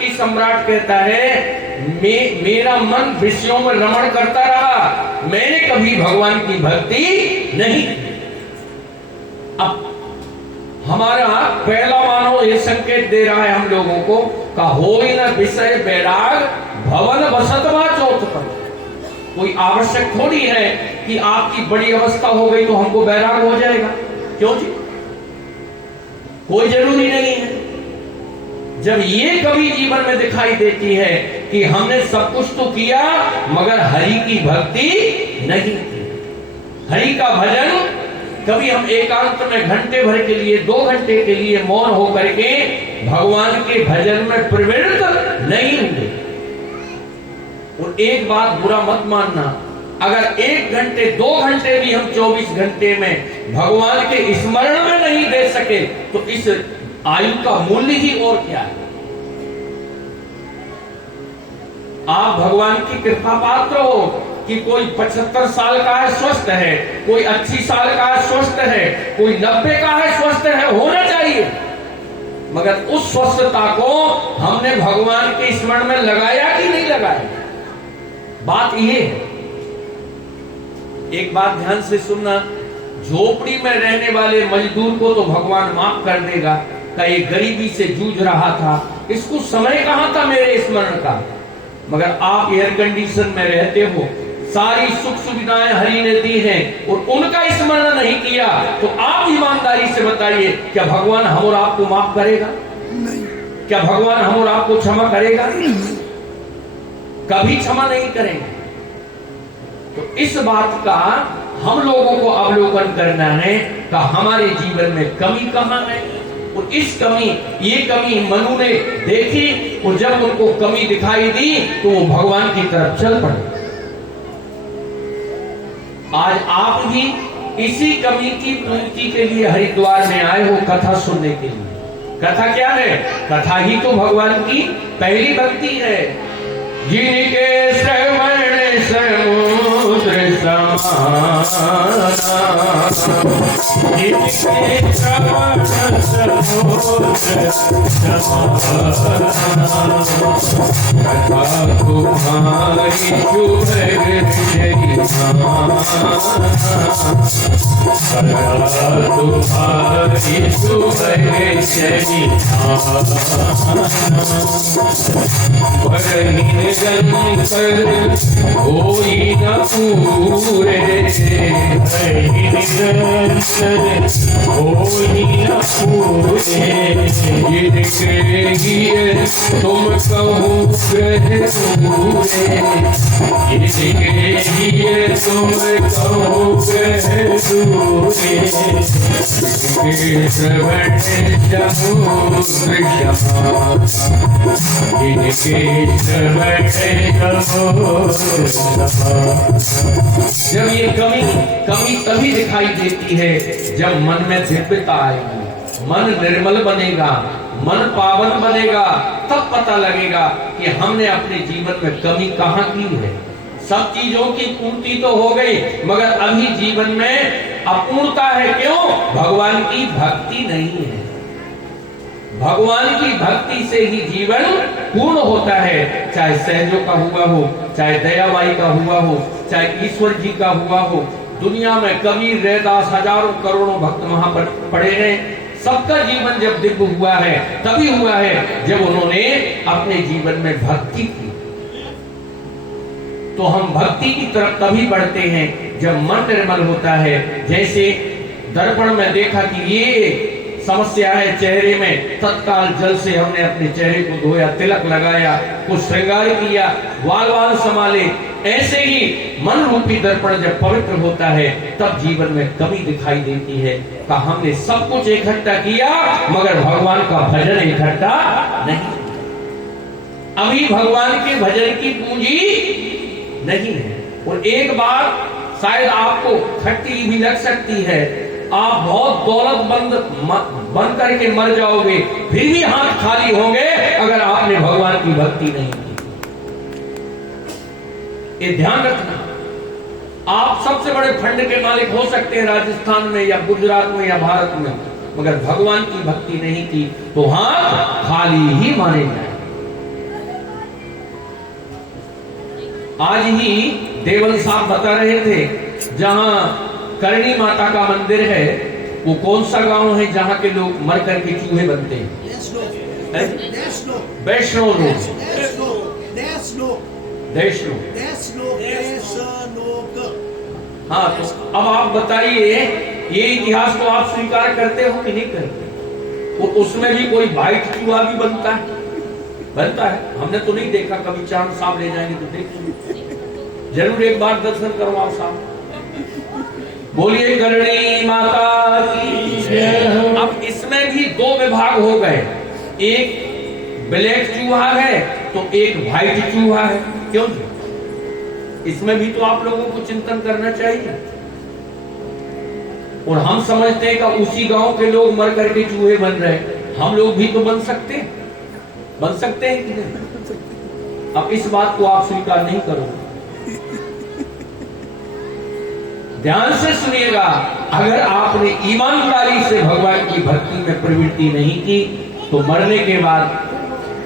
चक्रवर्ती सम्राट कहता है, मेरा मन विषयों में रमण करता रहा, मैंने कभी भगवान की भक्ति नहीं की। अब हमारा पहला मानव ये संकेत दे रहा है हम लोगों को का होई न विषय बैराग भवन बसतवा चौथपन। कोई आवश्यक थोड़ी है कि आपकी बड़ी अवस्था हो गई तो हमको बैराग हो जाएगा, क्यों जी? कोई जरूरी नहीं है। जब ये कभी जीवन में दिखाई देती है कि हमने सब कुछ तो किया मगर हरि की भक्ति नहीं की, हरि का भजन कभी हम एकांत में घंटे भर के लिए 2 घंटे के लिए मौन होकर के भगवान के भजन में प्रवृत्त नहीं हुए। और एक बात बुरा मत मानना, अगर 1 घंटे 2 घंटे भी हम 24 घंटे में भगवान के स्मरण में नहीं दे सके तो इस आयु का मूल्य ही और क्या है। आप भगवान की कृपा पात्र हो कि कोई 75 साल का है स्वस्थ है, कोई 80 साल का है स्वस्थ है, कोई 90 का है स्वस्थ है, होना चाहिए। मगर उस स्वस्थता को हमने भगवान के स्मरण में लगाया कि नहीं लगाया, बात ये है। एक बात ध्यान से सुनना, झोपड़ी में रहने वाले मजदूर को तो भगवान माफ कर देगा का ये गरीबी से जूझ रहा था, इसको समय कहां था मेरे स्मरण का। मगर आप एयर कंडीशन में रहते हो, सारी सुख सुविधाएं हरि ने दी हैं और उनका स्मरण नहीं किया तो आप ईमानदारी से बताइए, क्या भगवान हम और आपको माफ करेगा? नहीं। क्या भगवान हम और आपको क्षमा करेगा? नहीं। कभी क्षमा नहीं करेंगे। तो इस बात का हम लोगों को अवलोकन करना है कि हमारे जीवन में कमी कहां है। और इस कमी, ये कमी मनु ने देखी और जब उनको कमी दिखाई दी तो वो भगवान की तरफ चल पड़े। आज आप भी इसी कमी की पूर्ति के लिए हरिद्वार में आए हो कथा सुनने के लिए। कथा क्या है? कथा ही तो भगवान की पहली भक्ति है। जिनके श्रवण समुद्र समाना, जिनके श्रवण समुद्र समाना, कथा तुम्हारी शुभ जयमाना, कथा तुम्हारी शुभ जयमाना। कोई न पूरे कोई न पूरे, जिनके लिए तुम कहो ग्रह पूरे, जिनके लिए तुम कहो ग्रह पूरे, जिनके श्रवण समुद्र समाना, जिनके श्रवण जब ये कमी तभी दिखाई देती है जब मन में दिव्यता आएगी, मन निर्मल बनेगा, मन पावन बनेगा, तब पता लगेगा कि हमने अपने जीवन में कमी कहां की है। सब चीजों की पूर्ति तो हो गई मगर अभी जीवन में अपूर्णता है। क्यों? भगवान की भक्ति नहीं है। भगवान की भक्ति से ही जीवन पूर्ण होता है, चाहे सहजों का हुआ हो, चाहे दयाबाई का हुआ हो, चाहे ईश्वर जी का हुआ हो। दुनिया में कबीर, रैदास, हजारों करोड़ों भक्त वहां पर पड़े हैं। सबका जीवन जब दिव्य हुआ है तभी हुआ है जब उन्होंने अपने जीवन में भक्ति की। तो हम भक्ति की तरफ तभी बढ़ते हैं जब मन निर्मल होता है। जैसे दर्पण में देखा कि ये समस्या है चेहरे में, तत्काल जल से हमने अपने चेहरे को धोया, तिलक लगाया, कुछ श्रृंगार किया, वाल संभाले। ऐसे ही मन रूपी दर्पण जब पवित्र होता है तब जीवन में कमी दिखाई देती है कि हमने सब कुछ इकट्ठा किया मगर भगवान का भजन इकट्ठा नहीं। अभी भगवान के भजन की पूंजी नहीं है। और एक बात शायद आपको खट्टी भी लग सकती है, आप बहुत दौलतमंद बन करके मर जाओगे फिर भी हाथ खाली होंगे अगर आपने भगवान की भक्ति नहीं की। ये ध्यान रखना। आप सबसे बड़े फंड के मालिक हो सकते हैं राजस्थान में या गुजरात में या भारत में, मगर भगवान की भक्ति नहीं की तो हाथ खाली ही माने जाए। आज ही देवल साहब बता रहे थे, जहां करणी माता का मंदिर है, वो कौन सा गांव है जहां के लोग मर करके चूहे बनते हैं? वैष्णो हाँ, तो अब आप बताइए, ये इतिहास को आप स्वीकार करते हो कि नहीं करते? वो उसमें भी कोई वाइट चूहा भी बनता है? बनता है। हमने तो नहीं देखा, कभी चांद साहब ले जाएंगे तो देखेंगे, जरूर एक बार दर्शन करवाओ साहब। बोलिए करणी माता की जय। अब इसमें भी दो विभाग हो गए, एक ब्लैक चूहा है तो एक व्हाइट चूहा है। क्यों? इसमें भी तो आप लोगों को चिंतन करना चाहिए। और हम समझते हैं कि उसी गांव के लोग मर करके चूहे बन रहे हैं, हम लोग भी तो बन सकते हैं कि नहीं? अब इस बात को आप स्वीकार नहीं करोगे। ध्यान से सुनिएगा, अगर आपने ईमानदारी से भगवान की भक्ति में प्रवृत्ति नहीं की तो मरने के बाद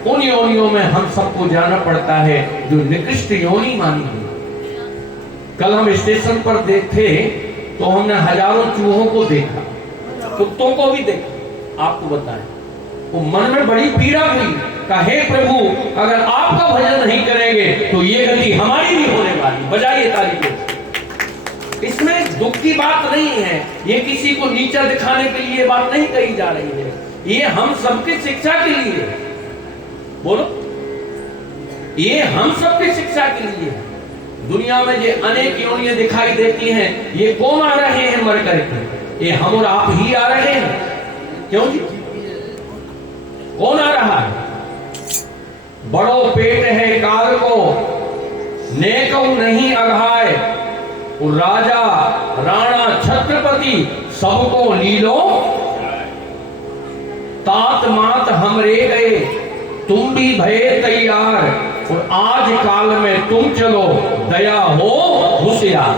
उन योनियों में हम सबको जाना पड़ता है जो निकृष्ट योनि मानी है। कल हम स्टेशन पर थे तो हमने हजारों चूहों को देखा, कुत्तों को भी देखा। आपको बताएं, वो मन में बड़ी पीड़ा हुई, कहा हे प्रभु, अगर आपका भजन नहीं करेंगे तो ये गति हमारी भी होने वाली। बजाइए ताली के। इसमें दुख की बात नहीं है, ये किसी को नीचा दिखाने के लिए बात नहीं कही जा रही है, ये हम सबकी शिक्षा के लिए। बोलो, ये हम सबकी शिक्षा के लिए। दुनिया में ये अनेक योनियां दिखाई देती हैं, ये कौन आ रहे हैं मर करके? ये हम और आप ही आ रहे हैं। क्यों जी? कौन आ रहा है? बड़ो पेट है काल को, नेकऊ नहीं अघाय, राजा राणा छत्रपति सबको लीलो, तात मात हमरे गए तुम भी भये तैयार, और आज काल में तुम चलो दया हो होशियार।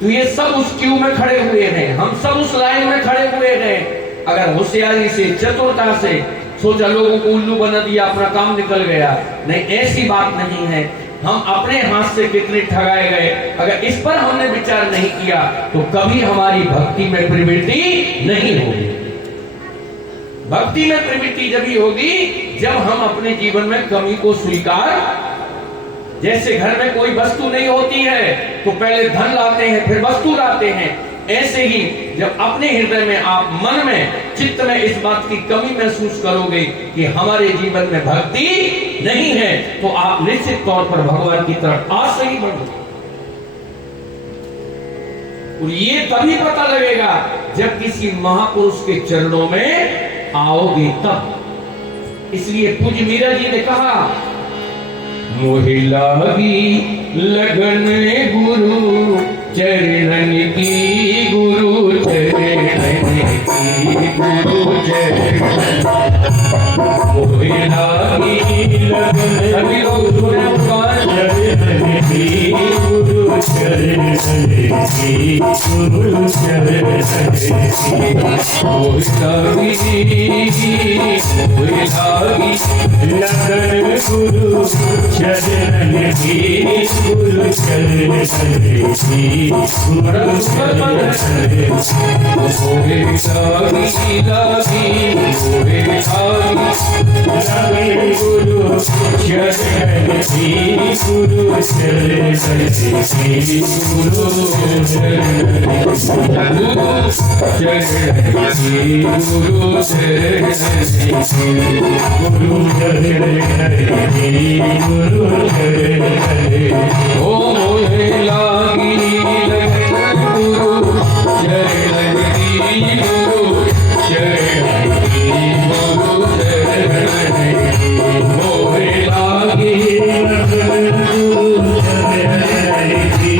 तो ये सब उस क्यू में खड़े हुए हैं, हम सब उस लाइन में खड़े हुए हैं। अगर होशियारी से, चतुरता से सोचा लोगों को उल्लू बना दिया, अपना काम निकल गया, नहीं, ऐसी बात नहीं है। हम अपने हाथ से कितने ठगाए गए, अगर इस पर हमने विचार नहीं किया तो कभी हमारी भक्ति में प्रवृत्ति नहीं होगी। भक्ति में प्रवृत्ति जब ही होगी जब हम अपने जीवन में कमी को स्वीकार, जैसे घर में कोई वस्तु नहीं होती है तो पहले धन लाते हैं फिर वस्तु लाते हैं, ऐसे ही जब अपने हृदय में, आप मन में, चित्त में इस बात की कमी महसूस करोगे कि हमारे जीवन में भक्ति नहीं है, तो आप निश्चित तौर पर भगवान की तरफ आज से ही बढ़ोगे। और ये तभी पता लगेगा जब किसी महापुरुष के चरणों में आओगे तब। इसलिए पूज्य मीरा जी ने कहा, मोहि लागी लगन गुरु चरण की, गुरु चरण की, गुरु चरण। मोहि लागी लगन, सभी लोग सुने चरण की, गुरु चरण की, गुरु चरण की। मोहि लागी लगन गुरु चरण की, गुरु चरण की, गुरु चरण की। मोहि लागी लागी, मोहि लागी लगन गुरु चरण की,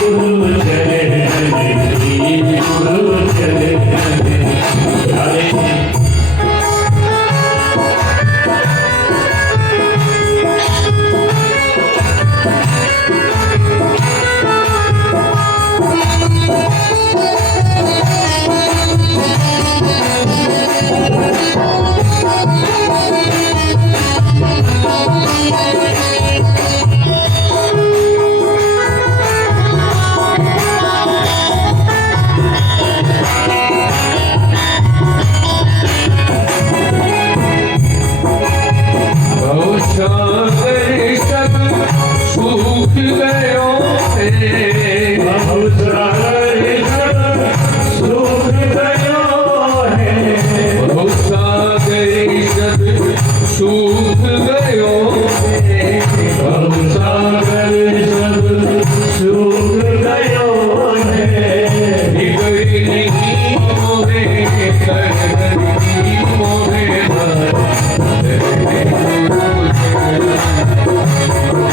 गुरु चरण की, गुरु चूक गए